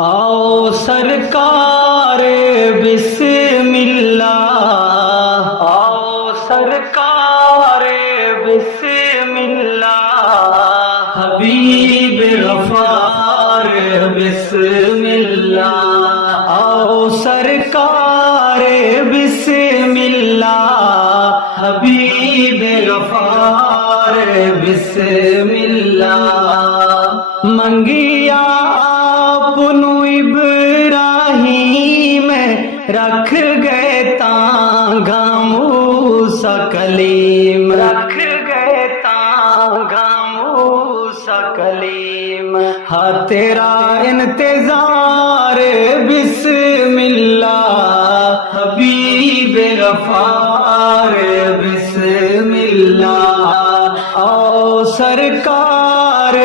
آؤ سرکار بسم اللہ، آؤ سرکار بسم اللہ، حبیب غفار بسم اللہ، آؤ سرکار بسم اللہ، حبیب غفار بسم اللہ، منگیا پنو ابراہیم رکھ گئے تانگا موسیٰ کلیم، رکھ گئے تانگا موسیٰ کلیم، ہاں تیرا انتظار بسم اللہ، حبیب غفار بسم اللہ، آؤ سرکار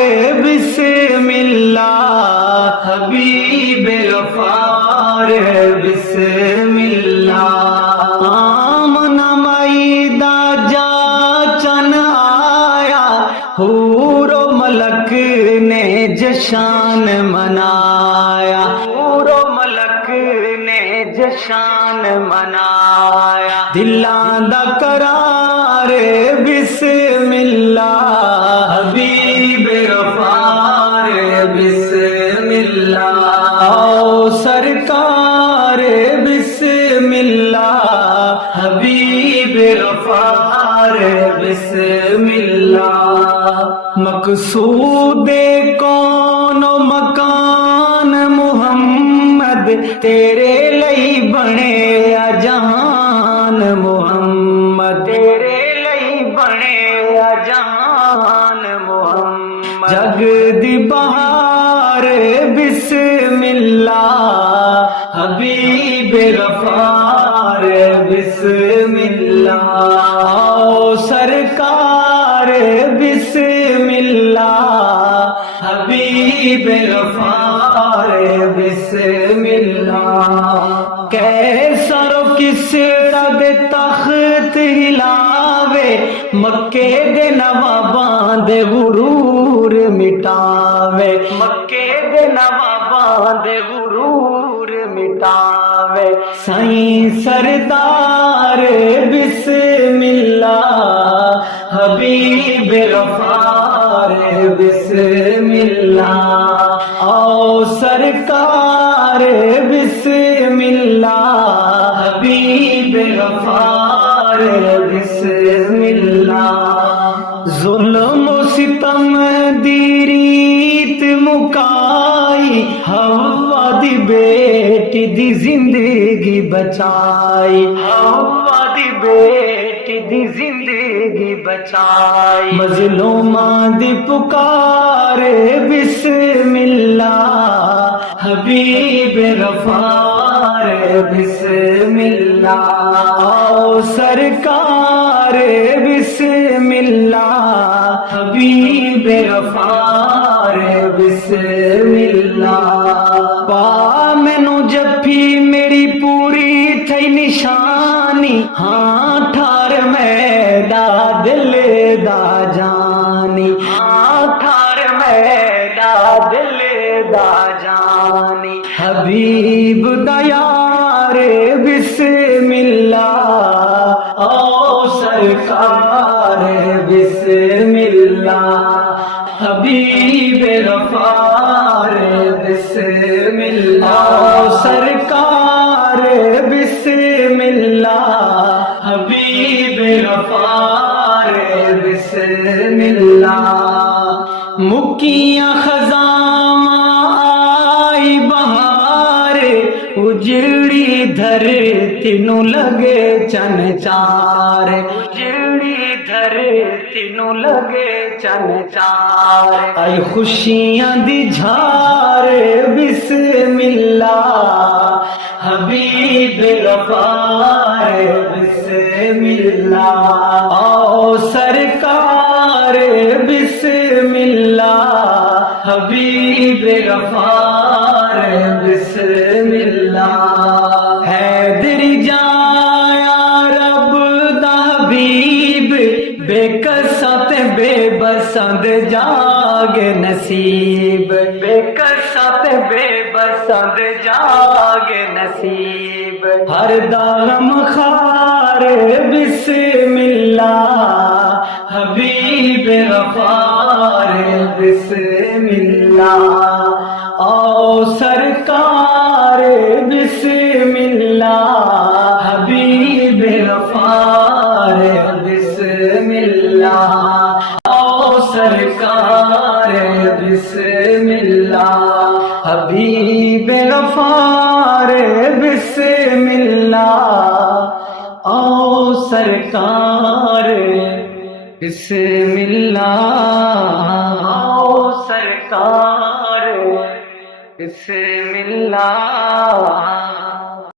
بسم اللہ، حبیب غفار بسم اللہ، آمنہ مائدہ جا چن آیا، حور و ملک نے جشن منایا، حور و ملک نے جشن منایا، دلاں دا قرار بسم اللہ، حبیب غفار بسم اللہ، آؤ سرکار بسم اللہ، حبیب غفار بسم اللہ، مقصود کون و مکان محمد تیرے لئی بنے جہان محمد، تیرے لئی بنے جہان محمد، جگ دی بہار بسم اللہ، حبیب غفار بسم اللہ، آؤ سرکار بسم اللہ، حبیب غفار بسم اللہ، کیسر و کسرا دے تخت ہلاوے، مکے دے نواباں دے غرور مٹاوے، مکے دے نواباں دے غرور مٹاوے، سائیں سردار بسم اللہ، حبیب غفار بسم اللہ، آؤ سرکار بسم اللہ، حبیب غفار بسم اللہ، ظلم و ستم دی ریت مکائی، حوا دی بیٹی دی زندگی بچائی، حوا دی بیٹی دی زندگی بچائی، مظلوماں دی پکار بسم اللہ، حبیب غفار بسم اللہ، آؤ سرکار بسم اللہ، حبیب غفار بسم اللہ، پا مینو جپی میری پوری تھئی نشانی، ہاں ٹھار میں دا دل دا جانی، ہاں ٹھار میں دا دل دا جانی، حبیب دا یار بسم اللہ، آؤ سرکار بسم اللہ، حبیب غفار بسم اللہ، آؤ سرکار بسم اللہ، حبیب غفار بسم اللہ، مکیاں خزاں آئی بہار، اجڑی دھرتی نو لگے چن چار، اجڑی دھرتی نو لگے چن چار، آئی خوشیاں دی جھار بسم اللہ، حبیب غفار بسم اللہ، آؤ سرکار بسم اللہ، حبیب غفار بسم اللہ، حیدری جایا رب دا حبیب، بے قصہ تے بے بسند جاگ نصیب، بے قصہ تے بے بس پسند جاگ نصیب ہر دم خار بسم اللہ حبیب غفار بسم اللہ او سرکار بسم اللہ حبیب غفار بسم اللہ او سرکار بسم اللہ حبیب غفار بسم اللہ او سرکار بسم اللہ او سرکار بسم اللہ